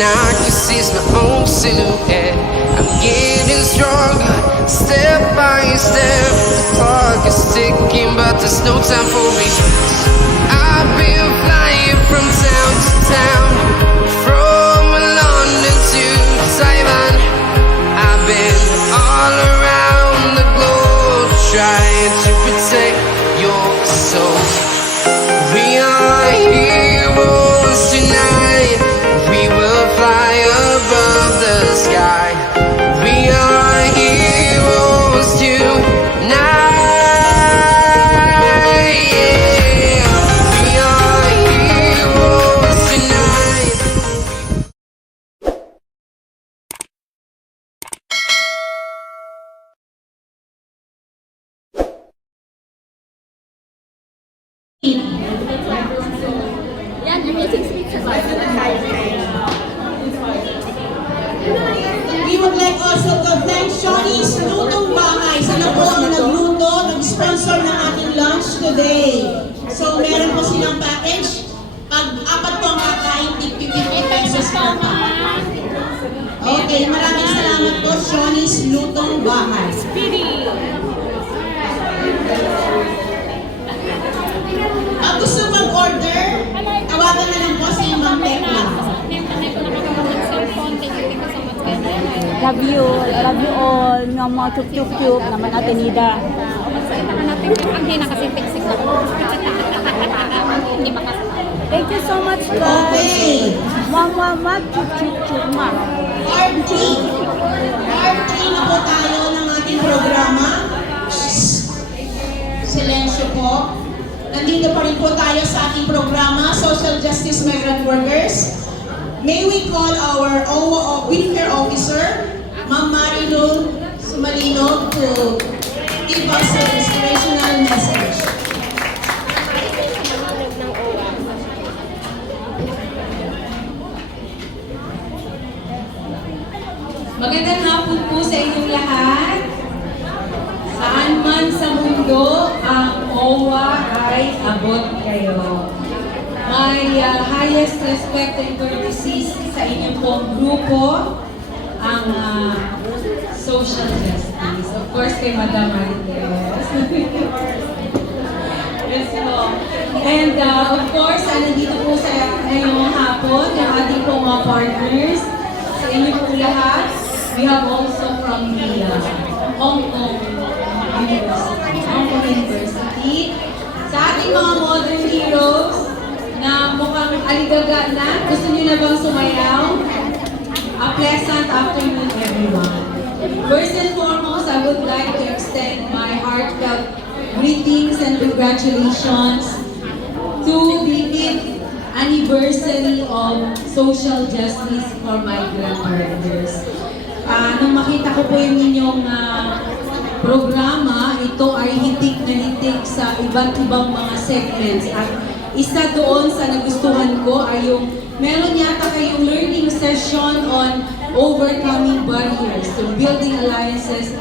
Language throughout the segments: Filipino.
I can see my own silhouette. I'm getting stronger, step by step. The clock is ticking, but there's no time for me. I've been flying from town to town, from London to Taiwan. I've been all around the globe, trying to protect your soul. We are heroes tonight. We will fly above the sky. We are heroes tonight. Yeah. We are heroes tonight. Yan, amazing speech sa We would like also to thank Shawnee's Lutong Bahay. Sila po ang nagluto, nag-sponsor ng ating lunch today. So meron po silang package. Pag-apat po ang kakain, tig 50 pesos per pack. Okay, maraming salamat po Shawnee's Lutong Bahay. Ang gusto mag-order, tawagan na lang po si Ma'am Tekla. Love you all, mga chup-chup-chup naman natin Nida. Ang hina kasi piksik na Thank you so much guys. Okay. Mama, chup-chup-chup ma. Part 3. Part 3 na po tayo ng ating programa. Silensyo po. Nandito pa rin po tayo sa ating programa, Social Justice Migrant Workers. May we call our welfare officer, Ma'am Marilu Sumalino, to give us an inspirational message. Magandang hapon po sa inyong lahat. Saan man sa mundo ang OWA ay abot kayo. My highest respect and courtesies sa inyong pong grupo, ang social justice. Of course, kay Madam Marites. Yes po. And of course, nandito po sa ngayong hapon, yung ating pong mga partners. Sa inyo po lahat, we have also from the Hong Kong University. Sa ating mga modern heroes na mukhang aligaga na, gusto niyo na bang sumayaw? A pleasant afternoon, everyone. First and foremost, I would like to extend my heartfelt greetings and congratulations to the 5th anniversary of social justice for migrant workers. Nung makita ko po yung inyong programa, ito ay hitik na hitik sa iba't ibang mga segments. At isa doon sa nagustuhan ko ay yung meron yata kayong learning session on overcoming barriers, to building alliances,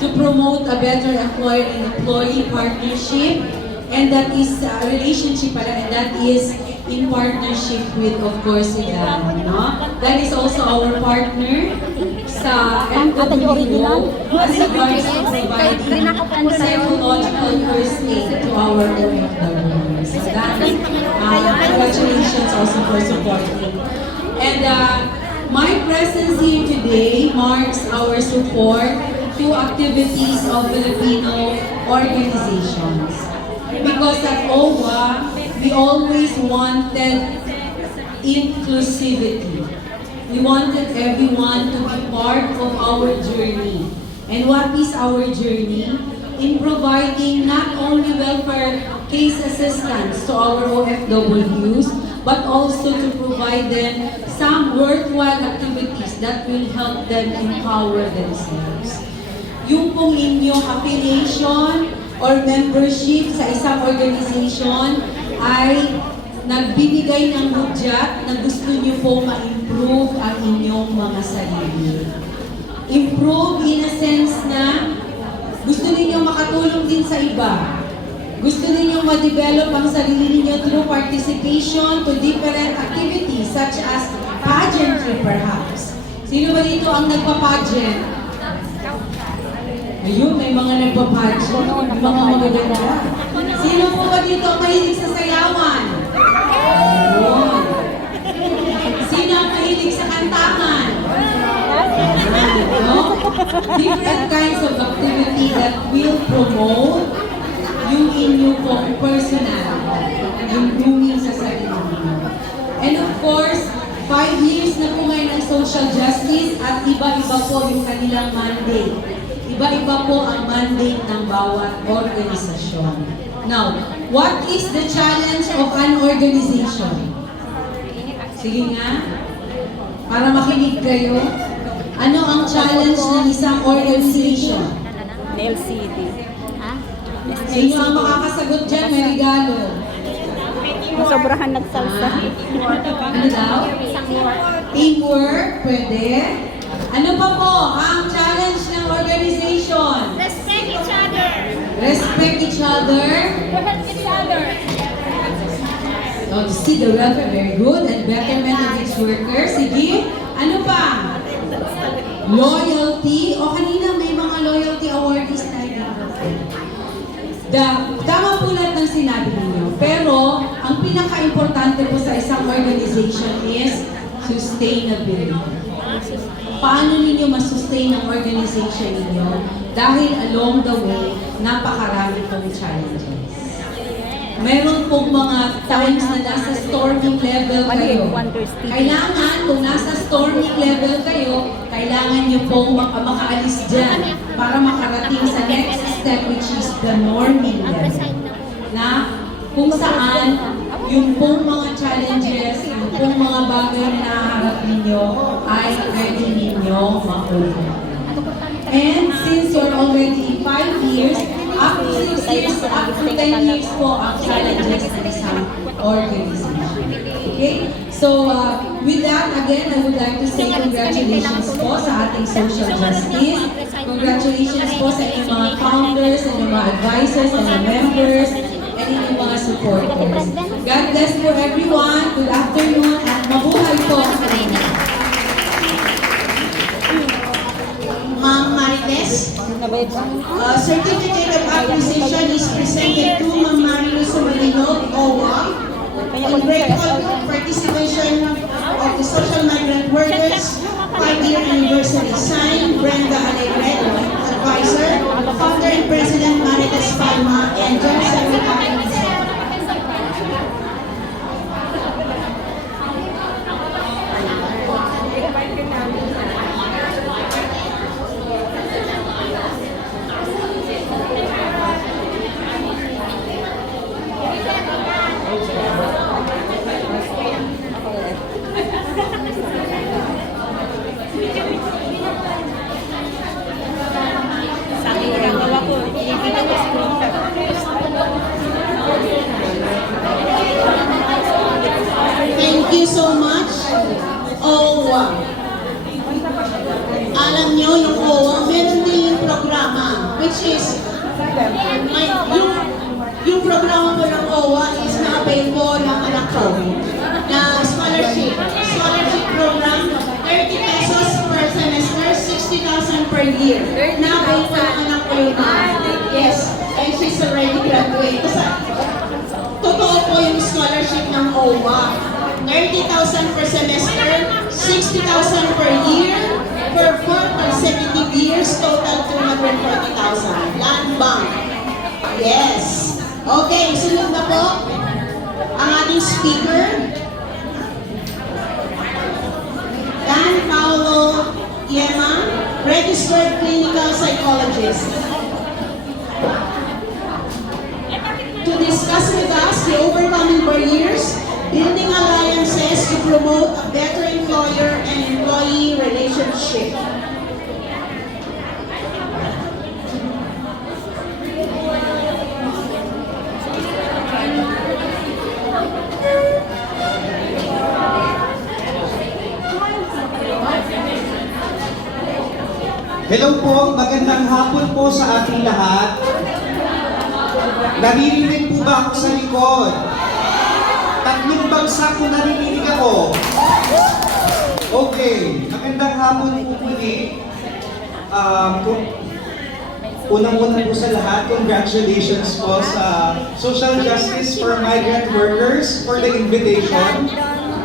to promote a better employer and employee partnership, and that is a relationship pala, and that is in partnership with, of course, sila, no? That is also our partner sa FWO as regards to providing psychological first aid to our OFWs. So that, congratulations also for supporting. And my presence here today marks our support to activities of Filipino organizations. Because at OWA, we always wanted inclusivity. We wanted everyone to be part of our journey. And what is our journey? In providing not only welfare case assistance to our OFWs, but also to provide them some worthwhile activities that will help them empower themselves. Yung pong inyong affiliation or membership sa isang organization ay nagbibigay ng hudyat na gusto niyo po ma-improve ang inyong mga sarili. Improve in a sense na gusto niyo makatulong din sa iba. Gusto niyo ma-develop ang sarili niyo through participation to different activities such as pageantry perhaps. Sino ba dito ang nagpa-pageant? Ayun, may mga nagpa-pageant, may mga magaganda. Sino po ba dito ang mahilig sa sayawan? Ayun. Sino ang mahilig sa kantahan? No? Different kinds of activity that will promote yung inyo pong personal, yung grooming sa sarili ninyo. And of course, 5 years na po ngayon ng social justice at iba-iba po yung kanilang mandate. Iba-iba po ang mandate ng bawat organisasyon. Now, what is the challenge of an organization? Sige nga, para makinig kayo. Ano ang challenge ng isang organization? LCD. Ha? Sino ang makakasagot dyan? May regalo. Sobrahan nagsalsa. Ano daw? Teamwork, pwede. Ano pa po ang challenge ng organization? Respect each other. Respect each other. Help each other. To see the welfare, very good. And betterment of its workers. Sige. Ano pa? Loyalty. O kanina may mga loyalty awardees tayo. Tama po lahat ng sinabi ninyo. Pero, ang pinaka-importante po sa isang organization is sustainability. Paano ninyo masustain ang organization ninyo? Dahil along the way, napakarami pong challenges. Meron pong mga times na nasa storming level kayo. Kailangan, kung nasa storming level kayo, kailangan nyo pong makaalis dyan para makarating sa next step, which is the norming level. Na kung saan yung pong mga challenges, yung pong mga bagay na nahaharap ninyo ay pwede ninyo ma-overcome. And since you're already 5 years, up to 6 years, up to 10 years po ang challenges ng isang organization. Okay? So, with that, again, I would like to say congratulations po sa ating social justice. Congratulations po sa inyong mga founders, and yung mga advisors, and yung members, and yung mga supporters. God bless po everyone. Good afternoon, at mabuhay po sa inyo. Ma'am Marites, certificate of acquisition is presented to Ma'am Marilo Sumalino, OWA, on grateful participation of the social migrant workers 5-year anniversary. Signed, Brenda Alegre, advisor, founder and president Marites Palma, and Joint Secretary. Thank you so much, OWA. Alam nyo, yung OWA, meron din yung programa, which is, yung programa po ng OWA is na-avail po ng anak ko na scholarship. Scholarship program, 30 pesos per semester, 60,000 per year. Na-avail po ng anak ko yun. Yes, and she's already graduate. Kasi, totoo po yung scholarship ng OWA. 30,000 per semester, 60,000 per year, per 4 consecutive years, total 240,000. Land bank. Yes. Okay, sunod na po ang ating speaker. Dan Paulo Yema, registered clinical psychologist. To discuss with us the overcoming barriers, building alliances to promote a better employer and employee relationship. Hello po, magandang hapon po sa ating lahat. Naririnig po ba ako sa likod? Tatlong bagsak po naririnig ako. Okay, magandang hapon po muli. Unang-una po sa lahat, congratulations po sa Social Justice for Migrant Workers for the invitation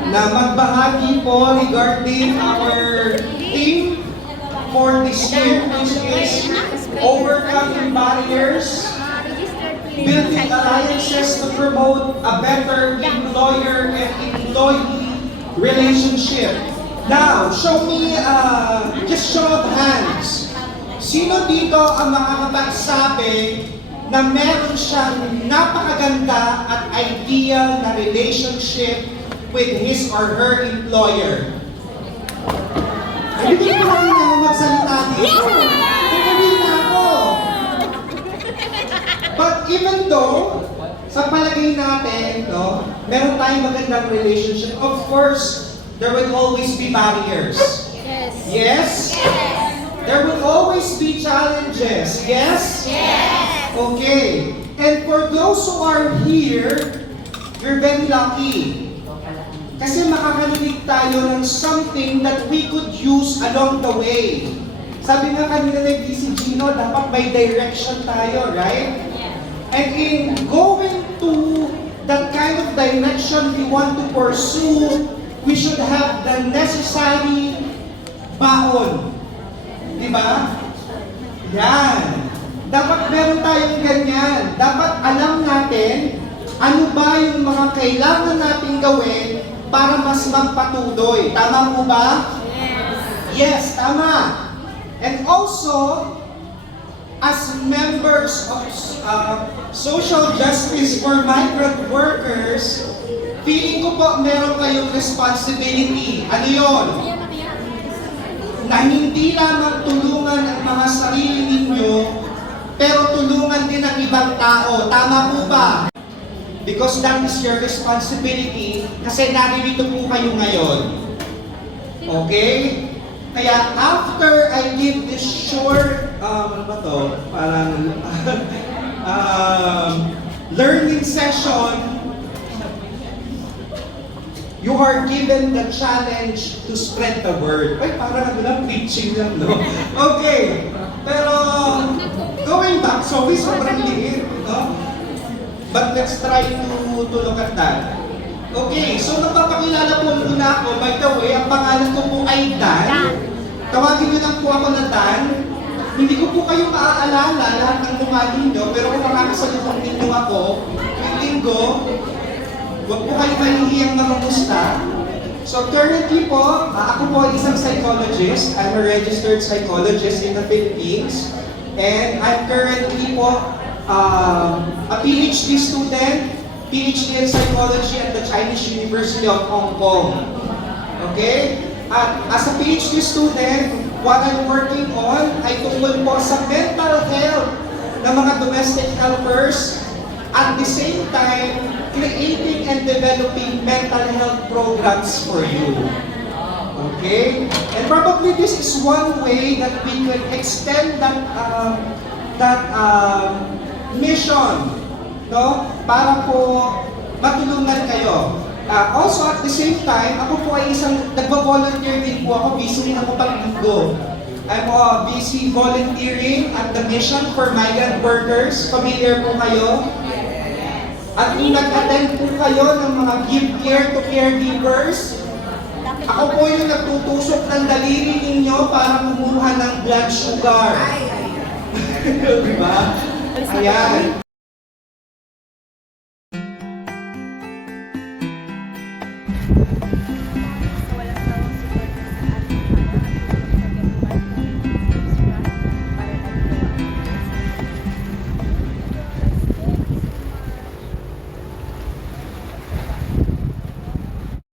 na magbahagi po regarding our theme for this year, which is overcoming barriers, building alliances to promote a better employer and employee relationship. Now, show me, just show of hands. Sino dito ang makakapagsabi na meron siyang napakaganda at ideal na relationship with his or her employer? Hindi ko lang na magsalita dito. Tutuloy na ako. But even though, sa palagay natin, no, meron tayong magandang relationship, of course, there will always be barriers. Yes? There will always be challenges. Yes? Okay. And for those who are here, you're very lucky. Kasi makakarinig tayo ng something that we could use along the way. Sabi nga kanina ni si Gino, dapat may direction tayo, right? And in going to that kind of direction we want to pursue, we should have the necessary baon. Diba? Yan. Dapat meron tayong ganyan. Dapat alam natin ano ba yung mga kailangan natin gawin para mas magpatuloy. Tama po ba? Yes, tama. And also, as members of Social Justice for Migrant Workers, feeling ko po meron kayong responsibility. Ano yun? Na hindi lamang tulungan ang mga sarili ninyo, pero tulungan din ang ibang tao. Tama po ba? Because that is your responsibility, kasi naririto po kayo ngayon. Okay? Kaya after I give this short, ano ba to? Parang learning session, you are given the challenge to spread the word. Ay, parang ano lang, preaching lang, no? Okay. Pero, going back, sorry, sobrang liit, no? But let's try to look at that. Okay, so napapakilala po muna ako. By the way, ang pangalan ko po ay Dan. Tawagin niyo lang po ako na Dan. Hindi ko po kayo maaalala lahat ng mukha ninyo, pero kung makakasalubong ninyo ako, yung linggo, huwag po kayo mahihiyang mamumusta. So currently po, ako po ay isang psychologist. I'm a registered psychologist in the Philippines. And I'm currently po a PhD student, PhD in psychology at the Chinese University of Hong Kong. Okay? At as a PhD student, what I'm working on ay tungkol po sa mental health ng mga domestic helpers, at the same time, creating and developing mental health programs for you. Okay? And probably this is one way that we can extend that mission, no? Para po matulungan kayo. Also at the same time, ako po ay isang nagva-volunteer din po ako, busy rin ako pag-linggo. I'm busy volunteering at the Mission for Migrant Workers. Familiar po kayo? At kung nag-attend po kayo ng mga Give Care to Caregivers, ako po yung nagtutusok ng daliri ninyo para kumuha ng blood sugar. Diba? Ayan.